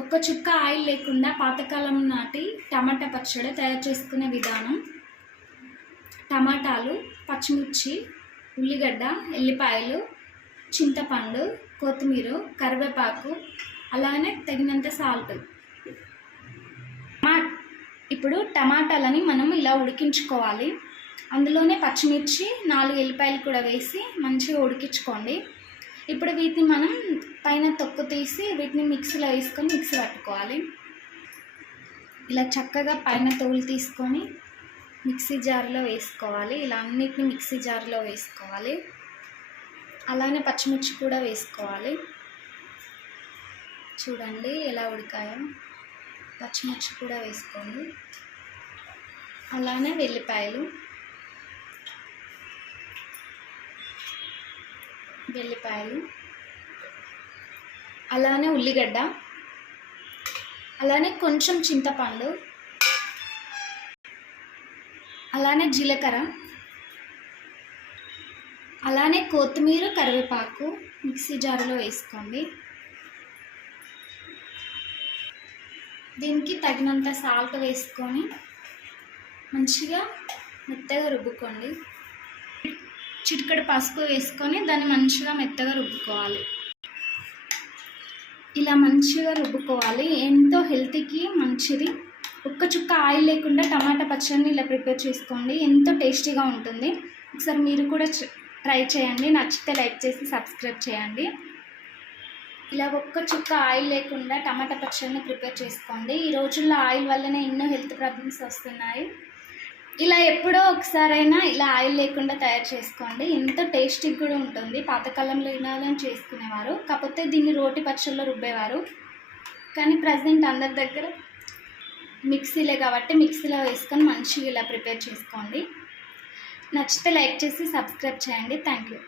ఒక్క చుక్క ఆయిల్ లేకుండా పాతకాలం నాటి టమాటా పచ్చడి తయారు చేసుకునే విధానం. టమాటాలు, పచ్చిమిర్చి, ఉల్లిగడ్డ, ఎల్లిపాయలు, చింతపండు, కొత్తిమీర, కరివేపాకు, అలానే తగినంత సాల్ట్. ఇప్పుడు టమాటాలని మనం ఇలా ఉడికించుకోవాలి. అందులోనే పచ్చిమిర్చి, 4 ఎల్లిపాయలు కూడా వేసి మంచిగా ఉడికించుకోండి. ఇప్పుడు వీటిని మనం పైన తొక్కు తీసి వీటిని మిక్సీలో వేసుకొని మిక్సీ పట్టుకోవాలి. ఇలా చక్కగా పైన తోలు తీసుకొని మిక్సీ జార్లో వేసుకోవాలి. ఇలా అన్నిటిని మిక్సీ జార్లో వేసుకోవాలి. అలానే పచ్చిమిర్చి కూడా వేసుకోవాలి. చూడండి ఎలా ఉడికాయో. పచ్చిమిర్చి కూడా వేసుకోండి. అలానే వెల్లిపాయలు, అలానే ఉల్లిగడ్డ, అలానే కొంచెం చింతపండు, అలానే జీలకర్ర, అలానే కొత్తిమీర, కరివేపాకు మిక్సీ జార్లో వేసుకోండి. దీనికి తగినంత సాల్ట్ వేసుకొని మంచిగా మెత్తగా రుబ్బుకోండి. చిటికెడు పసుపు వేసుకొని దాన్ని మంచిగా మెత్తగా రుబ్బుకోవాలి. ఇలా మంచిగా రుబ్బుకోవాలి. ఎంతో హెల్త్కి మంచిది. ఒక్క చుక్క ఆయిల్ లేకుండా టమాటా పచ్చడిని ఇలా ప్రిపేర్ చేసుకోండి. ఎంతో టేస్టీగా ఉంటుంది. ఒకసారి మీరు కూడా ట్రై చేయండి. నచ్చితే లైక్ చేసి సబ్స్క్రైబ్ చేయండి. ఇలా ఒక్క చుక్క ఆయిల్ లేకుండా టమాటా పచ్చడిని ప్రిపేర్ చేసుకోండి. ఈ రోజుల్లో ఆయిల్ వల్లనే ఎన్నో హెల్త్ ప్రాబ్లమ్స్ వస్తున్నాయి. ఇలా ఎప్పుడో ఒకసారైనా ఇలా ఆయిల్ లేకుండా తయారు చేసుకోండి. ఎంతో టేస్టీగా కూడా ఉంటుంది. పాతకాలంలో ఇలానే చేసుకునేవారు. కాకపోతే దీన్ని రోటి పచ్చళ్ళలో రుబ్బేవారు. కానీ ప్రజెంట్ అందరి దగ్గర మిక్సీలే కాబట్టి మిక్సీలో వేసుకొని మంచిగా ఇలా ప్రిపేర్ చేసుకోండి. నచ్చితే లైక్ చేసి సబ్స్క్రైబ్ చేయండి. Thank you.